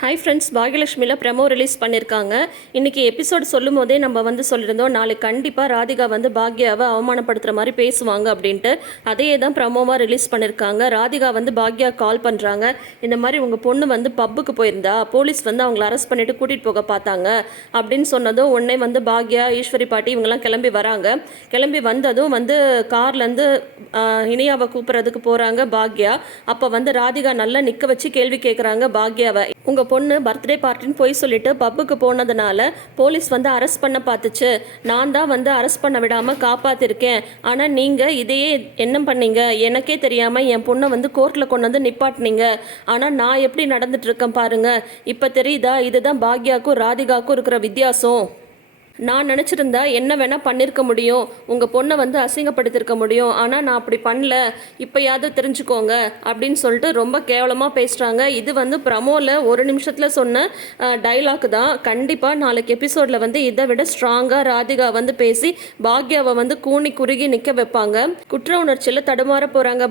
Hi friends, பாகியலட்சுமியில் promo release பண்ணியிருக்காங்க. இன்றைக்கி episode சொல்லும் போதே நம்ம சொல்லியிருந்தோம், நாளைக்கு கண்டிப்பாக ராதிகா பாக்யாவை அவமானப்படுத்துகிற மாதிரி பேசுவாங்க அப்படின்ட்டு. அதையே தான் ப்ரெமோவாக ரிலீஸ் பண்ணியிருக்காங்க. ராதிகா பாக்யா கால் பண்ணுறாங்க. இந்த மாதிரி உங்கள் பொண்ணு பப்புக்கு போயிருந்தா, போலீஸ் அவங்கள அரெஸ்ட் பண்ணிவிட்டு கூட்டிகிட்டு போக பார்த்தாங்க அப்படின்னு சொன்னதும் உடனே பாக்யா, ஈஸ்வரி பாட்டி இவங்கெல்லாம் கிளம்பி வராங்க. கிளம்பி வந்ததும் கார்லேருந்து இனியாவை கூப்பிட்றதுக்கு போகிறாங்க பாக்யா. அப்போ ராதிகா நல்லா நிற்க வச்சு கேள்வி கேட்குறாங்க பாக்யாவை. உங்கள் பொண்ணு பர்த்டே பார்ட்டின்னு போய் சொல்லிட்டு பப்புக்கு போனதுனால போலீஸ் அரெஸ்ட் பண்ண பார்த்துச்சு. நான் தான் அரெஸ்ட் பண்ண விடாமல் காப்பாற்றிருக்கேன். ஆனால் நீங்கள் இதையே என்ன பண்ணீங்க, எனக்கே தெரியாமல் என் பொண்ணை கோர்ட்டில் கொண்டு நிப்பாட்டினீங்க. ஆனால் நான் எப்படி நடந்துட்டு இருக்கேன் பாருங்கள். இப்போ தெரியுதா, இதுதான் பாக்யாவுக்கும் ராதிகாவுக்கும் இருக்கிற வித்தியாசம். நான் நினச்சிருந்தா என்ன வேணால் பண்ணியிருக்க முடியும், உங்கள் பொண்ணை அசிங்கப்படுத்தியிருக்க முடியும். ஆனால் நான் அப்படி பண்ணல, இப்போயாவது தெரிஞ்சுக்கோங்க அப்படின்னு சொல்லிட்டு ரொம்ப கேவலமாக பேசுகிறாங்க. இது ப்ரமோவில் ஒரு நிமிஷத்தில் சொன்ன டைலாக் தான். கண்டிப்பாக நாளைக்கு எபிசோடில் இதை விட ஸ்ட்ராங்காக ராதிகா பேசி பாக்யாவை கூனி குறுகி நிற்க வைப்பாங்க. குற்ற உணர்ச்சியில் தடுமாற போகிறாங்க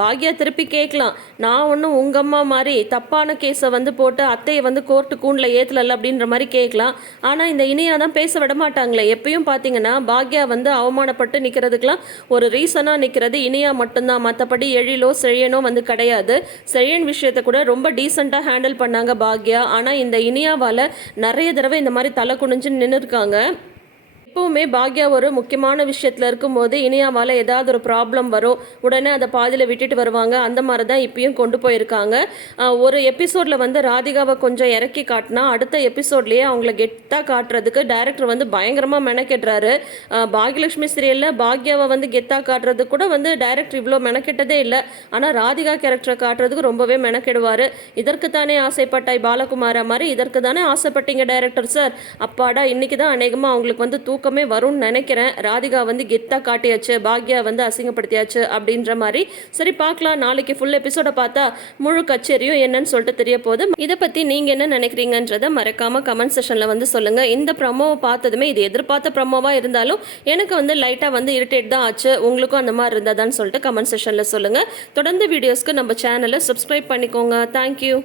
பாக்யா திருப்பி கேட்கலாம், நான் ஒன்றும் உங்கள் அம்மா மாதிரி தப்பான கேஸை போட்டு அத்தையை கோர்ட்டு கூண்டில் ஏற்றல அப்படின்ற மாதிரி கேட்கலாம். ஆனால் இந்த இனியா தான் பேச விட மாட்டாங்களே. எப்பயும் பார்த்தீங்கன்னா பாக்யா அவமானப்பட்டு நிற்கிறதுக்கெலாம் ஒரு ரீசனாக நிற்கிறது இனியா மட்டும்தான். மற்றபடி எழிலோ செழியனோ கிடையாது. செழியன் விஷயத்தை கூட ரொம்ப டீசெண்டாக ஹேண்டில் பண்ணாங்க பாக்யா. ஆனால் இந்த இனியாவால் நிறைய தடவை இந்த மாதிரி தலை குனிஞ்சு நின்று இருக்காங்க. எப்போவுமே பாக்யா ஒரு முக்கியமான விஷயத்தில் இருக்கும்போது இனியாவால் ஏதாவது ஒரு ப்ராப்ளம் வரும், உடனே அதை பாதியில் விட்டுட்டு வருவாங்க. அந்த மாதிரி தான் இப்பயும் கொண்டு போயிருக்காங்க. ஒரு எபிசோடில் ராதிகாவை கொஞ்சம் இறக்கி காட்டினா அடுத்த எபிசோட்லேயே அவங்கள கெத்தாக காட்டுறதுக்கு டைரக்டர் பயங்கரமாக மெனக்கெட்டுறாரு. பாகியலட்சுமி சீரியலில் பாக்யாவை கெத்தாக காட்டுறதுக்கு கூட டைரக்டர் இவ்வளோ மெனக்கெட்டதே இல்லை. ஆனால் ராதிகா கேரக்டரை காட்டுறதுக்கு ரொம்பவே மெனக்கெடுவார். இதற்கு தானே ஆசைப்பட்டாய் பாலகுமாரா மாதிரி இதற்கு தானே ஆசைப்பட்டீங்க டைரக்டர் சார். அப்பாடா, இன்னைக்கு தான் அநேகமாக அவங்களுக்கு தூக்கமே வரும்னு நினைக்கிறேன். ராதிகா கெத்தா காட்டியாச்சு, பாக்யா அசிங்கப்படுத்தியாச்சு அப்படின்ற மாதிரி. சரி பார்க்கலாம், நாளைக்கு ஃபுல் எபிசோட பார்த்தா முழு கச்சேரியும் என்னன்னு சொல்லிட்டு தெரிய போகுது. இதை பற்றி நீங்கள் என்ன நினைக்கிறீங்கன்றதை மறக்காமல் கமெண்ட் செஷனில் சொல்லுங்கள். இந்த ப்ரமோவை பார்த்ததுமே இது எதிர்பார்த்த ப்ரமோவாக இருந்தாலும் எனக்கு லைட்டாக இரிட்டேட் தான் ஆச்சு. உங்களுக்கும் அந்த மாதிரி இருந்தாதான்னு சொல்லிட்டு கமெண்ட் செஷனில் சொல்லுங்கள். தொடர்ந்து வீடியோஸ்க்கு நம்ம சேனலை சப்ஸ்கிரைப் பண்ணிக்கோங்க. தேங்க்யூ.